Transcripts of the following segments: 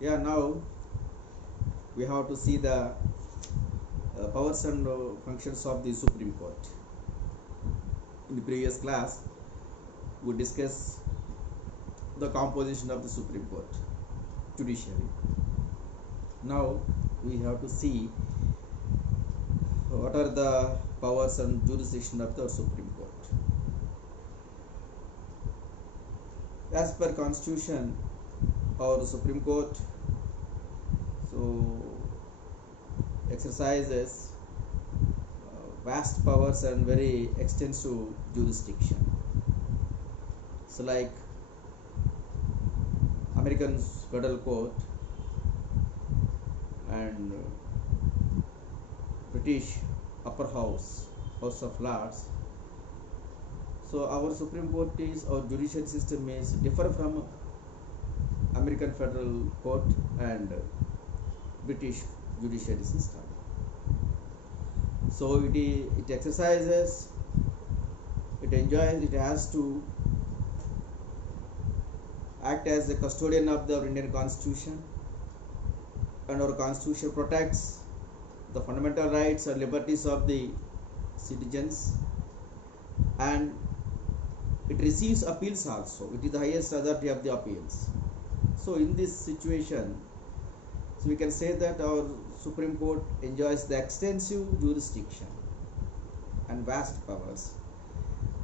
Yeah, now we have to see the powers and functions of the Supreme Court. In the previous class, we discussed the composition of the Supreme Court, judiciary. Now we have to see what are the powers and jurisdiction of the Supreme Court. As per Constitution, our Supreme Court so exercises vast powers and very extensive jurisdiction. So like American Federal Court and British Upper House, House of Lords. So our Supreme Court is, our judicial system is differ from American Federal Court and British judiciary system. So it exercises, it enjoys, it has to act as the custodian of the Indian Constitution, and our Constitution protects the fundamental rights and liberties of the citizens, and it receives appeals also. It is the highest authority of the appeals. So in this situation, so we can say that our Supreme Court enjoys the extensive jurisdiction and vast powers.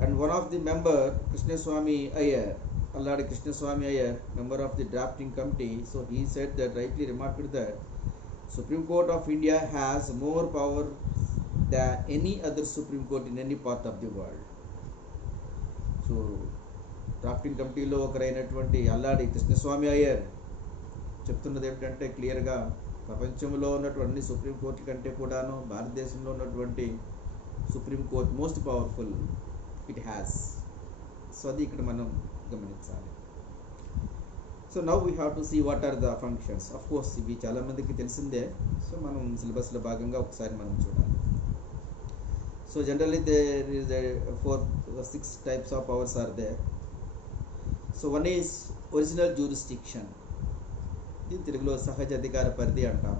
And one of the member, Krishnaswamy Iyer, Alladi Krishnaswamy Iyer, member of the drafting committee, so he said that, rightly remarked that Supreme Court of India has more power than any other Supreme Court in any part of the world. So drafting కమిటీలో ఒకరైనటువంటి అల్లాడి కృష్ణస్వామి అయ్యర్ చెప్తున్నది ఏమిటంటే, క్లియర్గా ప్రపంచంలో ఉన్నటువంటి సుప్రీంకోర్టు కంటే కూడాను భారతదేశంలో ఉన్నటువంటి supreme court most powerful it has. So అది ఇక్కడ మనం గమనించాలి. So now we have to see what are the functions. Of course ఇవి చాలామందికి తెలిసిందే, సో మనం సిలబస్లో భాగంగా ఒకసారి మనం చూడాలి. So generally there is a 4 or 6 types of powers are there. So one is original jurisdiction. దీని తెలుగులో సహజ అధికార పరిధి అంటాం.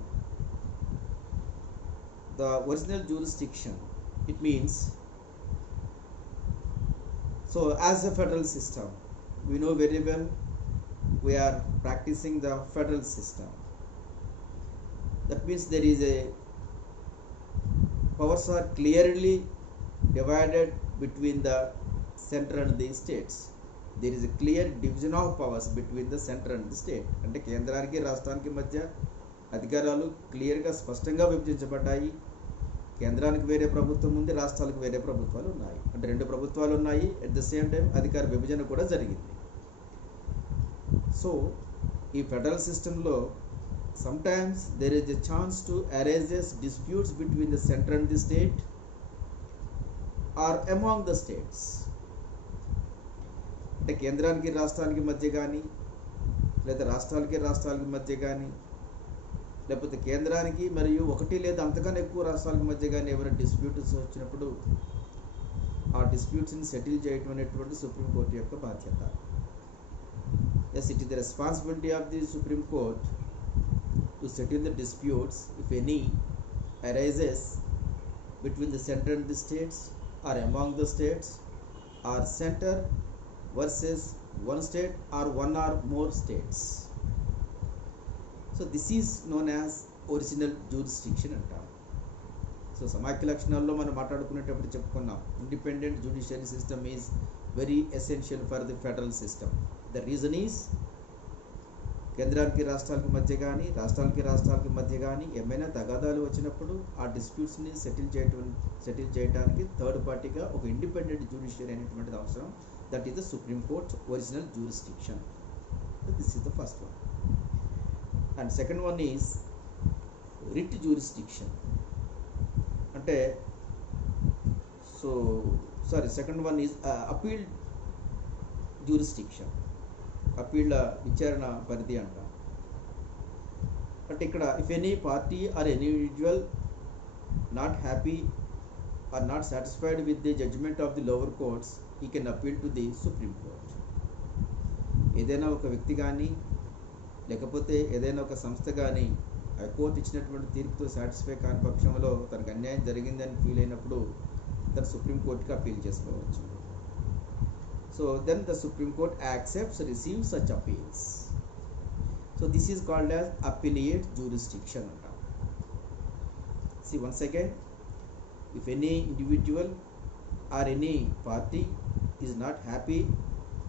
The original jurisdiction, it means, so as a federal system, we know very well we are practicing the federal system. That means there is a powers are clearly divided between the center and the states. There is a clear division of powers between the center and the state. అంటే కేంద్రానికి రాష్ట్రానికి మధ్య అధికారాలు క్లియర్గా స్పష్టంగా విభజించబడ్డాయి. కేంద్రానికి వేరే ప్రభుత్వం ఉంది, రాష్ట్రాలకు వేరే ప్రభుత్వాలు ఉన్నాయి. అంటే రెండు ప్రభుత్వాలు ఉన్నాయి, అట్ ద సేమ్ టైం అధికార విభజన కూడా జరిగింది. సో ఈ ఫెడరల్ సిస్టంలో sometimes there is a chance to arise disputes between the center and the state or among the states. అంటే కేంద్రానికి రాష్ట్రానికి మధ్య కానీ, లేదా రాష్ట్రాలకి మధ్య కానీ, లేకపోతే కేంద్రానికి మరియు ఒకటి లేదా అంతకన్నా ఎక్కువ రాష్ట్రాలకు మధ్య కానీ ఎవరైనా డిస్ప్యూట్స్ వచ్చినప్పుడు ఆ డిస్ప్యూట్స్ని సెటిల్ చేయడం అనేటువంటి సుప్రీంకోర్టు యొక్క బాధ్యత. Yes, it is the responsibility of the supreme court to settle the disputes, if any, arises between the center and the states or among the states, or center versus one state or one or more states. So this is known as original jurisdiction అంటాం. సో సమాఖ్య లక్షణాల్లో మనం మాట్లాడుకునేటప్పుడు చెప్పుకున్నాం, independent judiciary system is very essential for the federal system. The reason is కేంద్రానికి రాష్ట్రాలకు మధ్య కానీ, రాష్ట్రాలకి మధ్య కానీ ఏమైనా తగాదాలు వచ్చినప్పుడు ఆ డిస్ప్యూట్స్ని సెటిల్ చేయడానికి థర్డ్ పార్టీగా ఒక ఇండిపెండెంట్ జ్యుడిషియరీ అనేటువంటిది అవసరం. That is the Supreme Court original jurisdiction. This is the first one. And second one is writ jurisdiction. అంటే second one is appeal jurisdiction. అప్పీళ్ళ విచారణ పరిధి అంటాం. అంటే ఇక్కడ if any party or any individual not happy or not satisfied with the judgment of the lower courts, he can appeal to the supreme Court. ఏదైనా ఒక వ్యక్తి కానీ లేకపోతే ఏదైనా ఒక సంస్థ కానీ హైకోర్టు ఇచ్చినటువంటి తీర్పుతో సాటిస్ఫై కాని పక్షంలో తనకు అన్యాయం జరిగిందని ఫీల్ అయినప్పుడు తను సుప్రీంకోర్టుకి అప్పీల్ చేసుకోవచ్చు. So then the Supreme Court accepts receive such appeals. So this is called as appellate jurisdiction అంటాం. See once again, if any individual or any party is not happy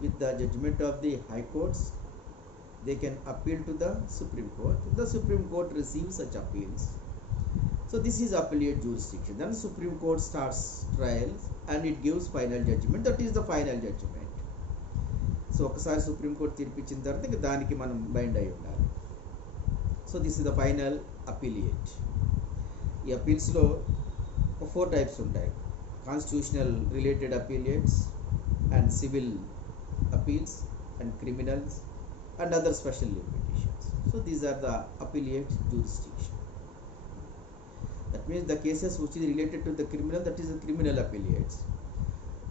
with the judgment of the high courts, they can appeal to the Supreme Court. The Supreme Court receives such appeals. So this is appellate jurisdiction. Then Supreme Court starts trials and it gives final judgment. That is the final judgment. So ఒకసారి Supreme Court తీర్పు ఇచ్చిన తర్వాత ఇంకా దానికి మనం bind అయి ఉండాలి. So this is the final appellate. ఈ అపీల్స్లో 4 టైప్స్ ఉంటాయి: constitutional related appellates and civil appeals and criminals and other special limitations. So these are the appellate jurisdiction. That means the cases which is related to the criminal, that is the criminal appellates.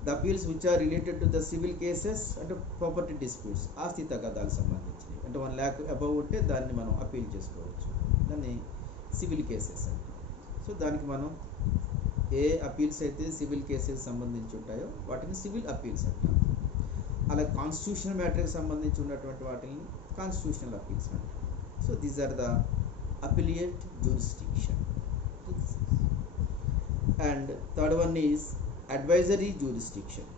The appeals which are related to the civil cases and property disputes, ఆస్తి తగాదాలకు సంబంధించి అంటే 1 lakh above ఉంటే దాన్ని మనం అపీల్ చేసుకోవచ్చు. దాన్ని civil cases అంటాం. సో దానికి మనం ఏ అపీల్స్ అయితే సివిల్ కేసెస్ సంబంధించి ఉంటాయో వాటిని సివిల్ అపీల్స్ అంటాం. అలా కాన్స్టిట్యూషనల్ మ్యాటర్కి సంబంధించి ఉన్నటువంటి వాటిని కాన్స్టిట్యూషనల్ అపీల్స్ అంటారు. So these are the appellate jurisdiction. And third one is advisory jurisdiction,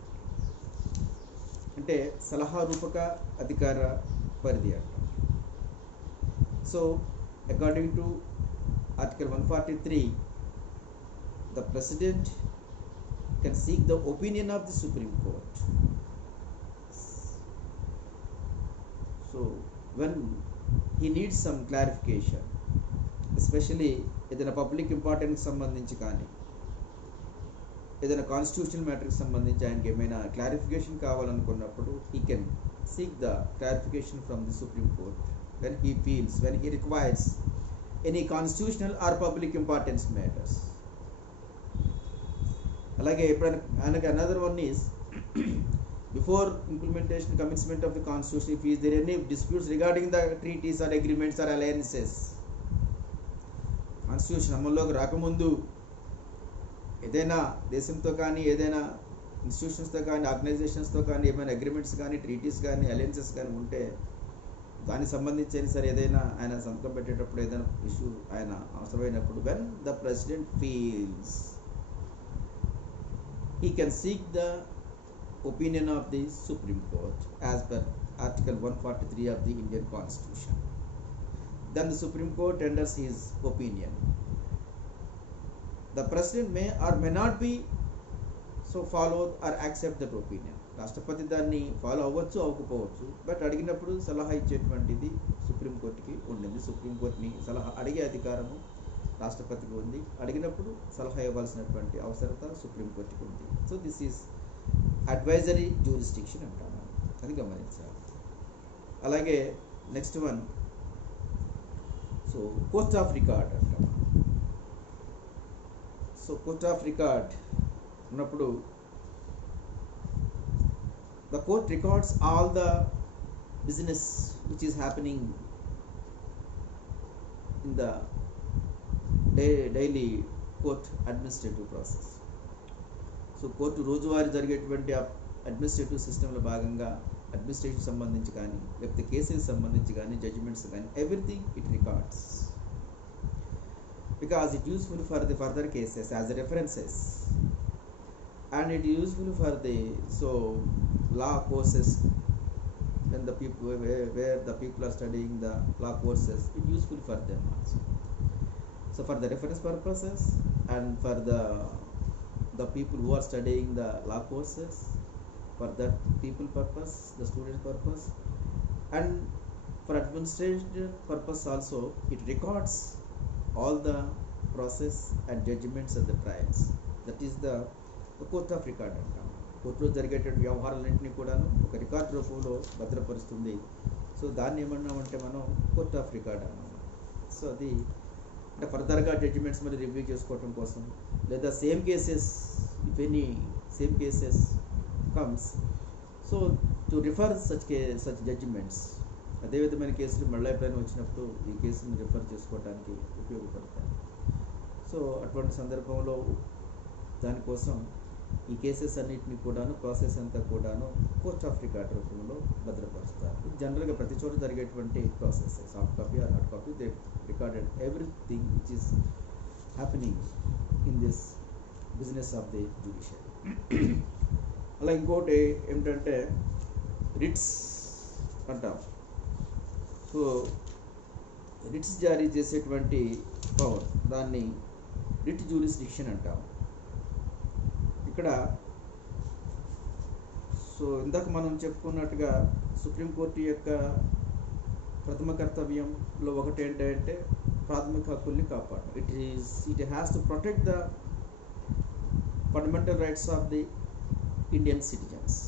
అంటే సలహా రూపక అధికార పరిధి అంటాం. So according to article 143, the president can seek the opinion of the Supreme Court. So when he needs some clarification, especially ఏదైనా public importance సంబంధించి కానీ ఏదైనా కాన్స్టిట్యూషనల్ మ్యాటర్కి సంబంధించి ఆయనకి ఏమైనా క్లారిఫికేషన్ కావాలనుకున్నప్పుడు he can seek the clarification from the Supreme Court when he requires any constitutional or public importance matters. అలాగే ఎప్పుడైనా ఆయనకి another one is before implementation commencement of the constitution, if is there any disputes regarding the treaties or agreements or alliances, constitution అమల్లోకి రాకముందు ఏదైనా దేశంతో కానీ ఏదైనా ఇన్స్టిట్యూషన్స్తో కానీ ఆర్గనైజేషన్స్తో కానీ ఏమైనా అగ్రిమెంట్స్ కానీ ట్రీటీస్ కానీ అలయన్సెస్ కానీ ఉంటే దానికి సంబంధించి అయినా సరే ఏదైనా ఆయన సంతకం పెట్టేటప్పుడు ఏదైనా ఇష్యూ ఆయన అవసరమైనప్పుడు when the president feels he can seek the opinion of the Supreme Court as per Article 143 of the Indian Constitution. Then the Supreme Court tenders his opinion. The President may or may not be so follow or accept that opinion. రాష్ట్రపతి దాన్ని ఫాలో అవ్వచ్చు అవ్వకపోవచ్చు, బట్ అడిగినప్పుడు సలహా ఇచ్చేటువంటిది సుప్రీంకోర్టుకి ఉండింది. సుప్రీంకోర్టుని సలహా అడిగే అధికారము రాష్ట్రపతికి ఉంది, అడిగినప్పుడు సలహా ఇవ్వాల్సినటువంటి అవసరత సుప్రీంకోర్టుకి ఉంది. So this is advisory jurisdiction అంటాము, అది గమనించాలి. అలాగే next one, so court of record అంటాము. సో కోర్ట్ ఆఫ్ రికార్డ్ ఉన్నప్పుడు the court records all the business which is happening in the daily court administrative process. So court రోజువారీ జరిగేటువంటి అడ్మినిస్ట్రేటివ్ సిస్టంలో భాగంగా అడ్మినిస్ట్రేషన్ సంబంధించి కానీ లేకపోతే కేసెస్ సంబంధించి కానీ జడ్జిమెంట్స్ కానీ everything it records because it useful for the further cases as references and it useful for the law courses when the people where the people are studying the law courses, it useful for them also. So for the reference purposes and for the people who are studying the law courses, for that people purpose, the student purpose, and for administrative purpose also, it records all the process and judgments of the trials. That is the court of record అంటాం. కోర్టులో జరిగేటువంటి వ్యవహారాలన్నింటినీ కూడాను ఒక రికార్డ్ రూపంలో భద్రపరుస్తుంది. సో దాన్ని ఏమన్నామంటే మనం కోర్ట్ ఆఫ్ రికార్డ్ అన్నాం. సో అది అంటే ఫర్దర్గా జడ్జిమెంట్స్ మరి రివ్యూ చేసుకోవటం కోసం, లేదా same cases if any same cases comes, so to refer such judgments అదే విధమైన కేసులు మళ్ళీ ఎప్పుడైనా వచ్చినప్పుడు ఈ కేసుని రిఫర్ చేసుకోవడానికి ఉపయోగపడతాయి. సో అటువంటి సందర్భంలో దానికోసం ఈ కేసెస్ అన్నిటిని కూడాను ప్రాసెస్ అంతా కూడాను కోర్ట్ ఆఫ్ రికార్డ్ రూపంలో భద్రపరుస్తారు. ఇది జనరల్గా ప్రతి చోట జరిగేటువంటి process. Soft copy or hard copy they recorded everything which is happening in this business of the judiciary. అలా ఇంకోటి ఏమిటంటే రిట్స్ అంటాం. సో రిట్స్ జారీ చేసేటువంటి పవర్, దాన్ని రిట్ జ్యూరిస్డిక్షన్ అంటాం. ఇక్కడ సో ఇందాక మనం చెప్పుకున్నట్టుగా సుప్రీంకోర్టు యొక్క ప్రథమ కర్తవ్యంలో ఒకటి ఏంటంటే ప్రాథమిక హక్కుల్ని కాపాడడం. It has to protect the fundamental rights of the Indian citizens.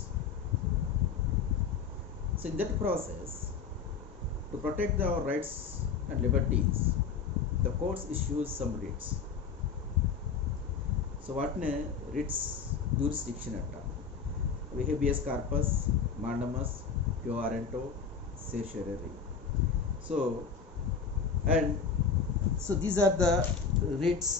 So in that process to protect our rights and liberties, the courts issues some writs. So వాటినే రిట్స్ జ్యూరిస్డిక్షన్ అంటాం. Habeas corpus, mandamus, quo warranto, certiorari. So and so these are the writs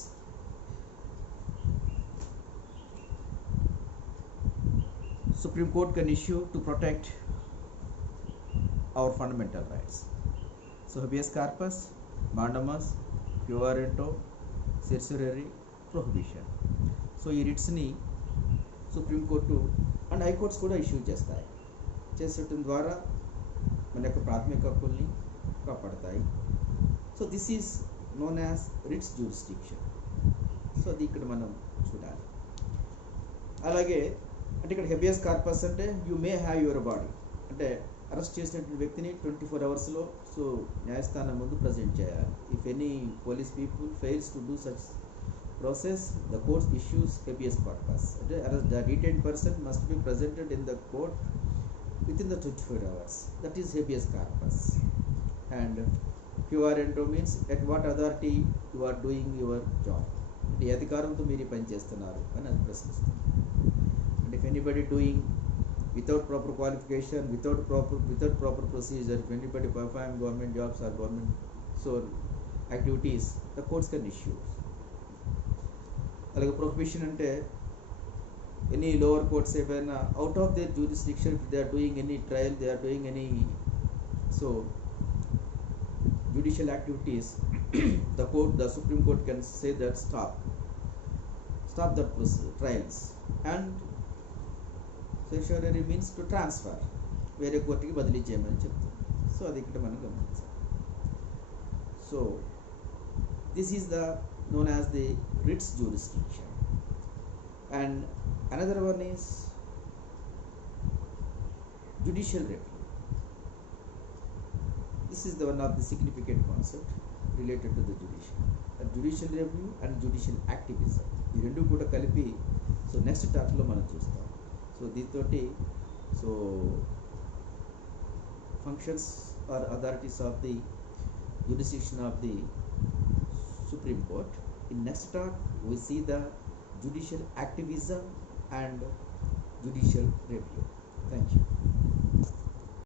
Supreme Court can issue to protect our fundamental rights. So habeas corpus, mandamus, quo warranto, certiorari, prohibition. So ఈ రిట్స్ని supreme court and high courts కూడా ఇష్యూ చేసటం ద్వారా మన యొక్క ప్రాథమిక హక్కుల్ని కాపాడతాయి. So this is known as writs jurisdiction. So అది ఇక్కడ మనం చూడాలి. అలాగే అంటే ఇక్కడ హెబియస్ కార్పస్ అంటే you may have your body, అంటే అరెస్ట్ చేసినటువంటి వ్యక్తిని 24 అవర్స్లో సో న్యాయస్థానం ముందు ప్రజెంట్ చేయాలి. If any police people fails to do such process, the court issues habeas corpus. The detained person must be presented in the court within the 24 hours. That is habeas corpus. And quo warranto means at what authority you are doing your job. అంటే అధికారంతో మీరు పని చేస్తున్నారు అని అది ప్రశ్నిస్తుంది. And if anybody doing without proper qualification, without proper procedure, if anybody perform government jobs or government so activities, the courts can issue. అలాగే prohibition అంటే ఎనీ లోవర్ కోర్ట్స్ ఏమైనా out of their jurisdiction, they are doing any trial, they are doing any so judicial activities, the Supreme Court can say that stop the trials. And certiorari means to transfer, వేరే కోర్టుకి బదిలీ చేయమని చెప్తుంది. సో అది ఇక్కడ మనం గమనించాలి. So this is the known as the writs jurisdiction. And another one is judicial review. This is the one of the significant concept related to the judicial review and judicial activism. ఈ రెండు కూడా కలిపి so next టాక్లో మనం చూస్తాం. So దీంతోటి so functions or authorities of the jurisdiction of the Supreme Court. In next talk we see the judicial activism and judicial review. Thank you.